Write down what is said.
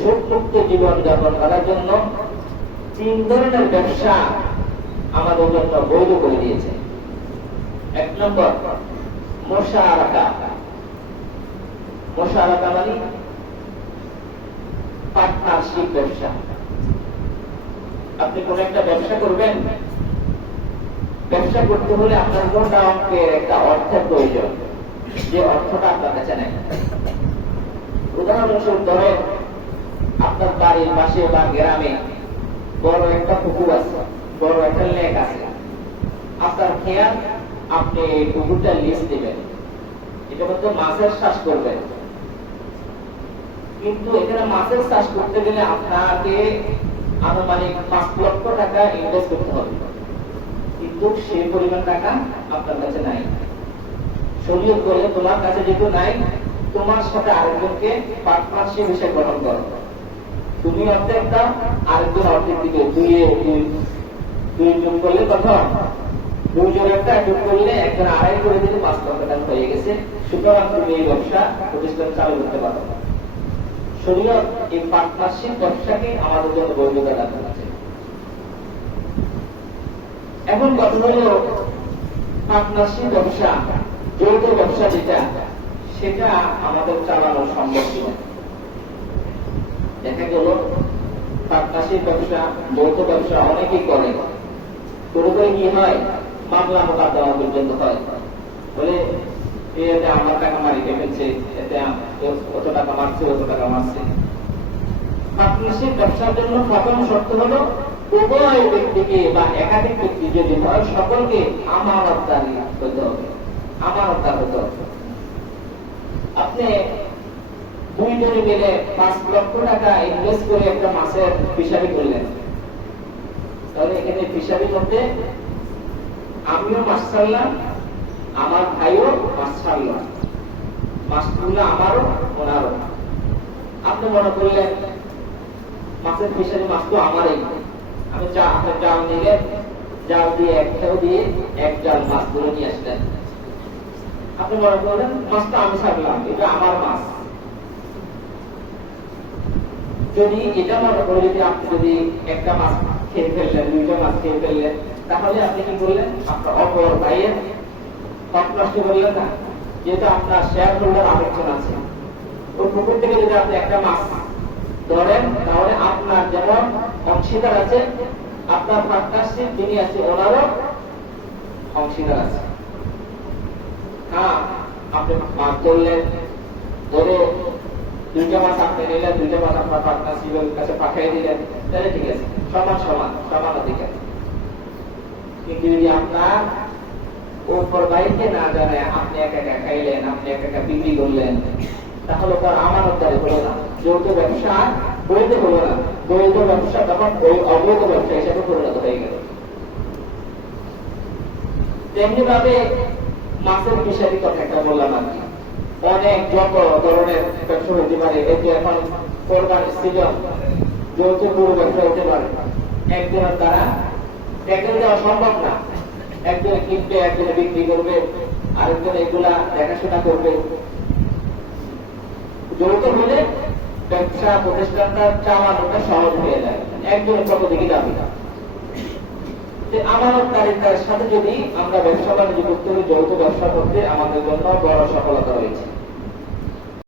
ঝুঁকমুক্ত জীবন যাপন করার জন্য 3 ধরনের ব্যবসা আমাদের জন্য বৈধ করে দিয়েছে। 1 নম্বর মুশারাকা। মুশারাকা মানে পার্টনারশিপ ব্যবসা। আপনি কোন একটা ব্যবসা করবেন, ব্যবসা করতে হলে আপনার মোটা অঙ্কের একটা অর্থের প্রয়োজন, যে অর্থটা আপনার কাছে নেই। উদাহরণস্বরূপ ধরেন, আপনার বাড়ির পাশে বা গ্রামে বড় একটা পুকুর আছে, বড় একটা লেক আছে। আপনার খেয়াল, আপনি পুকুরটা লিজ দিবেন, এটা মধ্যে মাছের চাষ করবেন। কিন্তু এখানে মাছের চাষ করতে গেলে আপনাকে আনুমানিক 5 লক্ষ টাকা ইনভেস্ট করতে হবে, কিন্তু সেই পরিমাণ টাকা আপনার কাছে নাই। শরীয়ত বলে তোমার কাছে যেহেতু নাই, তোমার সাথে আরেকজনকে পার্টনারশিপ হিসেবে গ্রহণ করো। তুমি অর্ধেক দাও, আরেকজন অর্ধেক দিবে। দুই যোগ করলে কত? 2 জন একটা যোগ করলে একজন আড়াই করে দিলে 5 লক্ষ টাকা হয়ে গেছে। সুতরাং তুমি এই ব্যবসা প্রতিষ্ঠান চালু করতে পারো। শরীয়ত এই পার্টনারশিপ ব্যবসাকে আমাদের জন্য বৈধতা দান করেছে। এখন কথা হলো, পার্টনারশিপ ব্যবসা, যৌথ ব্যবসা যেটা, সেটা আমাদের চালানো সম্ভব নয়। দেখা গেল পার্টনারশিপ ব্যবসা, যৌথ ব্যবসা অনেকেই করে কি হয়, মামলা মোকদ্দমা পর্যন্ত হয়। বলে এতে আমার টাকা মারিতে ফেলছে, এতে কত টাকা মারছে, কত টাকা মারছে। পার্টনারশিপ ব্যবসার জন্য প্রথম শর্ত হলো, উভয় ব্যক্তিকে বা একাধিক ব্যক্তি যদি হয়, সকলকে আমানতদারি হতে হবে, আমানতদার হতে হবে। আপনি 2 জনে মিলে 5 লক্ষ টাকা ইনভেস্ট করে একটা মাছের ফিশারি করলেন, তাহলে এখানে ফিশারির মধ্যে আমিও মাছ ছাড়লাম, আমার ভাইও মাছ ছাড়লাম, মাছগুলো আমারও ওনারও। আপনি মনে করলেন মাছের ফিশারি মাছ তো আমারই, আমি জাল নিলেন, জাল দিয়ে একটাও দিয়ে 1 জাল মাছগুলো নিয়ে আসলেন। আপনি মনে করলেন মাছটা আমি ছাড়লাম, এটা আমার মাছ। যদি এটা মনে করে, যদি আপনি যদি একটা মাছ খেয়ে ফেললেন, 2টা মাছ খেয়ে ফেললেন, তাহলে আপনি কি করলেন? আপনার অপর ভাইয়ের হক নষ্ট করলেন না, যেহেতু আপনার শেয়ার হোল্ডার আরেকজন আছে। ওই পুকুর থেকে যদি আপনি একটা মাছ ধরেন, তাহলে আপনার যেমন অংশীদার আছে, আপনার পার্টনারশিপ যিনি আছে ওনারও অংশীদার আছে। হ্যাঁ, আপনি মাছ ধরলেন, ধরে 2টা মাছ আপনি নিলেন, 2টা মাছ আপনার পার্টনারশিপের কাছে পাঠিয়ে দিলেন, তাহলে ঠিক আছে, সমান সমান, সমান অধিকার। কিন্তু যদি আপনার উপর বাইকে না জানে আপনি একা একা খাইলেন, আপনি একা একা বিক্রি করলেন, তাহলে তার আমানতদারি হলো না, যৌথ ব্যবসা বৈধ হলো না। বৈধ ব্যবসা তখন ওই অবৈধ ব্যবসা হিসেবে পরিণত হয়ে গেল। তেমনি ভাবে মাছের ফিশারি কথা একটা বললাম আর কি, অনেক যত ধরনের ব্যবসা হতে পারে। এতে এখন কোরবানির সিজন, যৌথ পুরো ব্যবসা হতে পারে। একজনের দ্বারা ট্যাকেল দেওয়া সম্ভব না, একজনে কিনবে, একজনে বিক্রি করবে, আরেকজন এগুলা দেখাশোনা করবে। যৌথ হলে ব্যবসা প্রতিষ্ঠানটা চালানোটা সহজ হয়ে যায়, একজনের কত দিকে যাবে না। আমানতদারিতার সাথে যদি আমরা ব্যবসা বাণিজ্য করতে হলে, যৌথ ব্যবসা করতে আমাদের জন্য বড় সফলতা রয়েছে।